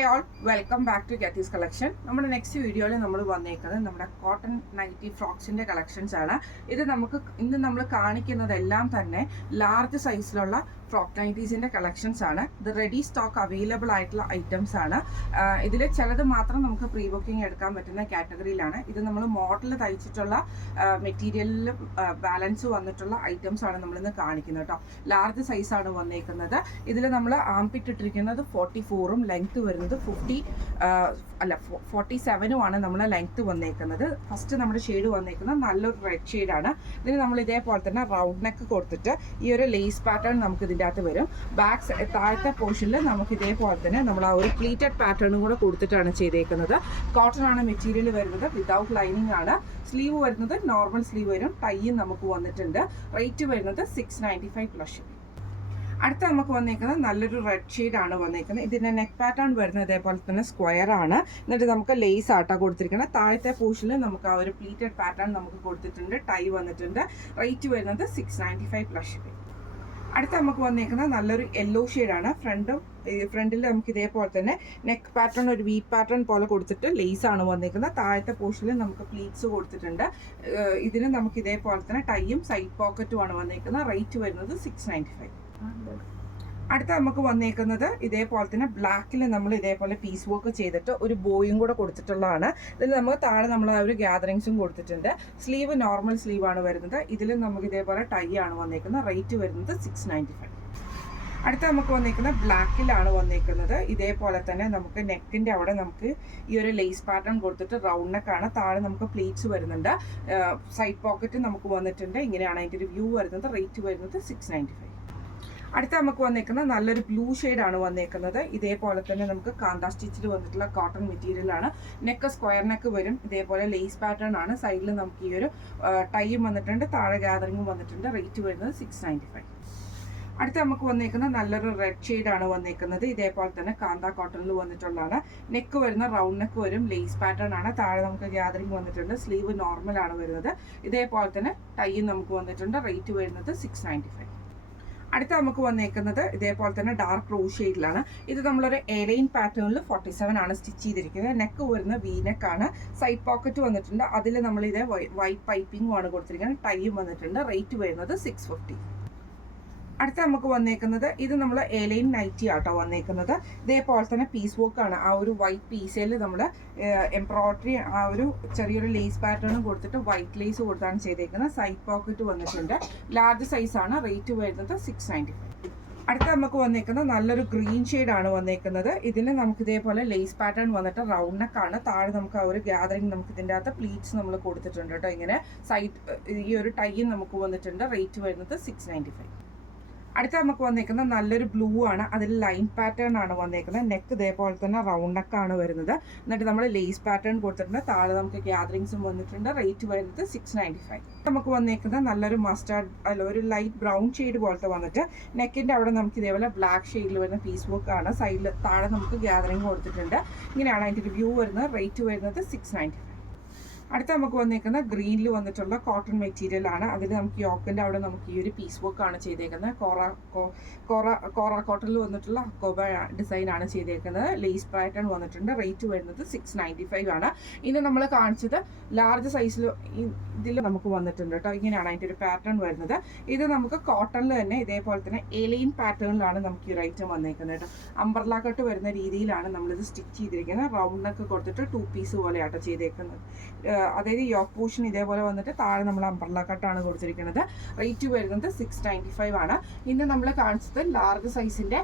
Hi all, welcome back to Geethi's collection. നമ്മുടെ next വീഡിയോയിൽ നമ്മൾ വന്നേക്കുന്നത് നമ്മുടെ കോട്ടൺ നൈറ്റി ഫ്രോക്സിൻ്റെ കളക്ഷൻസ് ആണ്. ഇത് ഇന്ന് നമ്മൾ കാണിക്കുന്നതെല്ലാം തന്നെ ലാർജ് സൈസിലുള്ള ഫ്രോക്ക് നൈറ്റീസിൻ്റെ കളക്ഷൻസ് ആണ്. ഇത് റെഡി സ്റ്റോക്ക് അവൈലബിൾ ആയിട്ടുള്ള ഐറ്റംസ് ആണ്. ഇതിൽ ചിലത് മാത്രം നമുക്ക് പ്രീ ബുക്കിംഗ് എടുക്കാൻ പറ്റുന്ന കാറ്റഗറിയിലാണ്. ഇത് നമ്മൾ മോഡൽ തയ്ച്ചിട്ടുള്ള മെറ്റീരിയലിൽ ബാലൻസ് വന്നിട്ടുള്ള ഐറ്റംസ് ആണ് നമ്മളിന്ന് കാണിക്കുന്നത് കേട്ടോ. ലാർജ് സൈസാണ് വന്നേക്കുന്നത്. ഇതിൽ നമ്മൾ ആംപിറ്റ് ഇട്ടിരിക്കുന്നത് 44ഉം ലെങ്ത് വരുന്നത് 47ഉമാണ് നമ്മൾ ലെങ്ത് വന്നേക്കുന്നത്. ഫസ്റ്റ് നമ്മുടെ ഷെയ്ഡ് വന്നേക്കുന്നത് നല്ലൊരു റെഡ് ഷെയ്ഡാണ്. ഇതിന് നമ്മൾ ഇതേപോലെ തന്നെ റൗണ്ട് നെക്ക് കൊടുത്തിട്ട് ഈ ഒരു ലേസ് പാറ്റേൺ നമുക്ക് ഇതിൻ്റെ അകത്ത് വരും. താഴത്തെ പോർഷനിൽ നമുക്ക് ഇതേപോലെ തന്നെ നമ്മൾ ആ ഒരു പ്ലീറ്റഡ് പാറ്റേണും കൂടെ കൊടുത്തിട്ടാണ് ചെയ്തേക്കുന്നത്. കോട്ടൺ ആണ് മെറ്റീരിയൽ വരുന്നത്, വിതൗട്ട് ലൈനിങ് ആണ്. സ്ലീവ് വരുന്നത് നോർമൽ സ്ലീവ് വരും. ടൈയും നമുക്ക് വന്നിട്ടുണ്ട്. റേറ്റ് വരുന്നത് 695 പ്ലസ്. അടുത്ത നമുക്ക് വന്നേക്കുന്നത് നല്ലൊരു റെഡ് ഷെയ്ഡാണ് വന്നേക്കുന്നത്. ഇതിൻ്റെ നെക്ക് പാറ്റേൺ വരുന്നത് ഇതേപോലെ തന്നെ സ്ക്വയർ ആണ്. എന്നിട്ട് നമുക്ക് ലേസ് ആട്ടാ കൊടുത്തിരിക്കുന്നത്. താഴത്തെ പോർഷനിൽ നമുക്ക് ആ ഒരു പ്ലീറ്റഡ് പാറ്റേൺ നമുക്ക് കൊടുത്തിട്ടുണ്ട്. ടൈ വന്നിട്ടുണ്ട്. റേറ്റ് വരുന്നത് 695 പ്ലസ്. അടുത്ത നമുക്ക് വന്നേക്കുന്നത് നല്ലൊരു യെല്ലോ ഷെയ്ഡാണ്. ഫ്രണ്ടിൽ നമുക്ക് ഇതേപോലെ തന്നെ നെക്ക് പാറ്റേൺ ഒരു വി പാറ്റേൺ പോലെ കൊടുത്തിട്ട് ലേസ് ആണ് വന്നേക്കുന്നത്. താഴത്തെ പോർഷനിൽ നമുക്ക് പ്ലീറ്റ്സ് കൊടുത്തിട്ടുണ്ട്. ഇതിന് നമുക്ക് ഇതേപോലെ തന്നെ ടൈയും സൈഡ് പോക്കറ്റും ആണ് വന്നേക്കുന്നത്. റേറ്റ് വരുന്നത് 695. അടുത്ത നമുക്ക് വന്നേക്കുന്നത് ഇതേപോലെ തന്നെ ബ്ലാക്കിൽ നമ്മൾ ഇതേപോലെ പീസ് വർക്ക് ചെയ്തിട്ട് ഒരു ബോയും കൂടെ കൊടുത്തിട്ടുള്ളതാണ്. ഇതിൽ നമുക്ക് താഴെ നമ്മൾ ആ ഒരു ഗ്യാദറിങ്സും കൊടുത്തിട്ടുണ്ട്. സ്ലീവ് നോർമൽ സ്ലീവ് ആണ് വരുന്നത്. ഇതിൽ നമുക്ക് ഇതേപോലെ ടൈ ആണ് വന്നേക്കുന്നത്. റേറ്റ് വരുന്നത് 695. അടുത്ത നമുക്ക് വന്നേക്കുന്നത് ബ്ലാക്കിലാണ് വന്നേക്കുന്നത്. ഇതേപോലെ തന്നെ നമുക്ക് നെക്കിൻ്റെ അവിടെ നമുക്ക് ഈ ഒരു ലേസ് പാറ്റേൺ കൊടുത്തിട്ട് റൗണ്ട് നെക്കാണ്. താഴെ നമുക്ക് പ്ലീറ്റ്സ് വരുന്നുണ്ട്. സൈഡ് പോക്കറ്റ് നമുക്ക് വന്നിട്ടുണ്ട്. ഇങ്ങനെയാണ് അതിൻ്റെ ഒരു വ്യൂ വരുന്നത്. റേറ്റ് വരുന്നത് 695. അടുത്ത നമുക്ക് വന്നേക്കുന്നത് നല്ലൊരു ബ്ലൂ ഷെയ്ഡാണ് വന്നേക്കുന്നത്. ഇതേപോലെ തന്നെ നമുക്ക് കാന്ത സ്റ്റിച്ചിൽ വന്നിട്ടുള്ള കോട്ടൺ മെറ്റീരിയലാണ്. നെക്ക് സ്ക്വയർ നെക്ക് വരും. ഇതേപോലെ ലേസ് പാറ്റേൺ ആണ്. സൈഡിൽ നമുക്ക് ഈ ഒരു ടൈയും വന്നിട്ടുണ്ട്. താഴെ ഗ്യാദറിങ്ങും വന്നിട്ടുണ്ട്. റേറ്റ് വരുന്നത് 695. അടുത്ത നമുക്ക് വന്നേക്കുന്നത് നല്ലൊരു റെഡ് ഷെയ്ഡാണ് വന്നേക്കുന്നത്. ഇതേപോലെ തന്നെ കാന്ത കോട്ടണിൽ വന്നിട്ടുള്ളതാണ്. നെക്ക് വരുന്ന റൗണ്ട് നെക്ക് വരും. ലേസ് പാറ്റേൺ ആണ്. താഴെ നമുക്ക് ഗ്യാദറിങ് വന്നിട്ടുണ്ട്. സ്ലീവ് നോർമൽ ആണ് വരുന്നത്. ഇതേപോലെ തന്നെ ടൈയും നമുക്ക് വന്നിട്ടുണ്ട്. റേറ്റ് വരുന്നത് 695. അടുത്ത നമുക്ക് വന്നേക്കുന്നത് ഇതേപോലെ തന്നെ ഡാർക്ക് റോസ് ഷെയ്ഡിലാണ്. ഇത് നമ്മളൊരു എലൈൻ പാറ്റേണിൽ 47 ആണ് സ്റ്റിച്ച് ചെയ്തിരിക്കുന്നത്. നെക്ക് വരുന്ന വി നെക്കാണ്. സൈഡ് പോക്കറ്റ് വന്നിട്ടുണ്ട്. അതിൽ നമ്മൾ ഇതേ വൈറ്റ് പൈപ്പിംഗും ആണ് കൊടുത്തിരിക്കുന്നത്. ടൈയും വന്നിട്ടുണ്ട്. റേറ്റ് വരുന്നത് 650. അടുത്ത നമുക്ക് വന്നേക്കുന്നത് ഇത് നമ്മൾ എലൈൻ നൈറ്റി ആട്ടോ വന്നേക്കുന്നത്. ഇതേപോലെ തന്നെ പീസ് വർക്കാണ്. ആ ഒരു വൈറ്റ് പീസയിൽ നമ്മൾ എംബ്രോയിഡറി ആ ഒരു ചെറിയൊരു ലേസ് പാറ്റേണും കൊടുത്തിട്ട് വൈറ്റ് ലേസ് കൊടുത്താണ് ചെയ്തേക്കുന്നത്. സൈഡ് പോക്കറ്റ് വന്നിട്ടുണ്ട്. ലാർജ് സൈസാണ്. റേറ്റ് വരുന്നത് 695. അടുത്ത നമുക്ക് വന്നേക്കുന്നത് നല്ലൊരു ഗ്രീൻ ഷെയ്ഡാണ് വന്നേക്കുന്നത്. ഇതിന് നമുക്ക് ഇതേപോലെ ലേസ് പാറ്റേൺ വന്നിട്ട് റൗണ്ട് നെക്കാണ്. താഴെ നമുക്ക് ആ ഒരു ഗ്യാദറിങ് നമുക്ക് ഇതിൻ്റെ അകത്ത് പ്ലീറ്റ്സ് നമ്മൾ കൊടുത്തിട്ടുണ്ട് കേട്ടോ. ഇങ്ങനെ സൈഡ് ഈ ഒരു ടൈയും നമുക്ക് വന്നിട്ടുണ്ട്. റേറ്റ് വരുന്നത് 695. അടുത്ത നമുക്ക് വന്നേക്കുന്നത് നല്ലൊരു ബ്ലൂ ആണ്. അതിൽ ലൈൻ പാറ്റേൺ ആണ് വന്നേക്കുന്നത്. നെക്ക് ഇതേപോലെ തന്നെ റൗണ്ട് നെക്കാണ് വരുന്നത്. എന്നിട്ട് നമ്മൾ ലേസ് പാറ്റേൺ കൊടുത്തിട്ടുണ്ട്. താഴെ നമുക്ക് ഗ്യാദറിങ്സും വന്നിട്ടുണ്ട്. റേറ്റ് വരുന്നത് 695. നമുക്ക് വന്നേക്കുന്നത് നല്ലൊരു മസ്റ്റാർഡ് അല്ല ഒരു ലൈറ്റ് ബ്രൗൺ ഷെയ്ഡ് പോലത്തെ വന്നിട്ട് നെക്കിൻ്റെ അവിടെ നമുക്ക് ഇതേപോലെ ബ്ലാക്ക് ഷെയ്ഡിൽ വരുന്ന പീസ് വർക്ക് ആണ്. സൈഡിൽ താഴെ നമുക്ക് ഗ്യാദറിങ് കൊടുത്തിട്ടുണ്ട്. ഇങ്ങനെയാണ് അതിൻ്റെ ഒരു വ്യൂ വരുന്നത്. റേറ്റ് വരുന്നത് 695. അടുത്ത നമുക്ക് വന്നേക്കുന്ന ഗ്രീനിൽ വന്നിട്ടുള്ള കോട്ടൺ മെറ്റീരിയൽ ആണ്. അതിൽ നമുക്ക് യോക്കിൻ്റെ അവിടെ നമുക്ക് ഈ ഒരു പീസ് വർക്ക് ആണ് ചെയ്തേക്കുന്നത്. കോറ കോട്ടണിൽ വന്നിട്ടുള്ള ഹക്കോബ ഡിസൈൻ ആണ് ചെയ്തേക്കുന്നത്. ലേസ് പാറ്റേൺ വന്നിട്ടുണ്ട്. റേറ്റ് വരുന്നത് 695 ആണ്. ഇനി നമ്മൾ കാണിച്ചത് ലാർജ് സൈസിൽ ഇതിൽ നമുക്ക് വന്നിട്ടുണ്ട് കേട്ടോ. ഇങ്ങനെയാണ് അതിൻ്റെ ഒരു പാറ്റേൺ വരുന്നത്. ഇത് നമുക്ക് കോട്ടണിൽ തന്നെ ഇതേപോലെ തന്നെ എലൈൻ പാറ്റേണിലാണ് നമുക്ക് ഈ ഒരു ഐറ്റം വന്നേക്കുന്നത് കേട്ടോ. അംബ്രല കട്ട് വരുന്ന രീതിയിലാണ് നമ്മളിത് സ്റ്റിച്ച് ചെയ്തിരിക്കുന്നത്. റൗണ്ട് നെക്ക് കൊടുത്തിട്ട് 2 പീസ് പോലെയാട്ടോ ചെയ്തേക്കുന്നത്. അതായത് യോക്ക് പോർഷൻ ഇതേപോലെ വന്നിട്ട് താഴെ നമ്മൾ അംബ്രല കട്ടാണ് കൊടുത്തിരിക്കുന്നത്. റേറ്റ് വരുന്നത് 695 ആണ്. ഇന്ന് നമ്മൾ കാണിച്ചത് ലാർജ് സൈസിൻ്റെ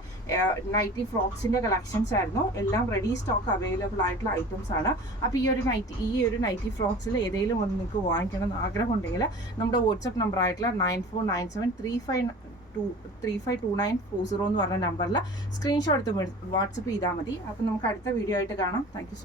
നൈറ്റി ഫ്രോക്സിൻ്റെ കളക്ഷൻസ് ആയിരുന്നു. എല്ലാം റെഡി സ്റ്റോക്ക് അവൈലബിൾ ആയിട്ടുള്ള ഐറ്റംസ് ആണ്. അപ്പോൾ ഈ ഒരു നൈറ്റി ഫ്രോക്സിൽ ഏതെങ്കിലും ഒന്ന് നിങ്ങൾക്ക് വാങ്ങിക്കണം എന്ന് ആഗ്രഹമുണ്ടെങ്കിൽ നമ്മുടെ വാട്സപ്പ് നമ്പർ ആയിട്ടുള്ള 9497352940 എന്ന് പറഞ്ഞ നമ്പറിൽ സ്ക്രീൻഷോട്ട് എടുത്ത് വാട്സപ്പ് ചെയ്താൽ മതി. അപ്പോൾ നമുക്ക് അടുത്ത വീഡിയോ ആയിട്ട് കാണാം. Thank you.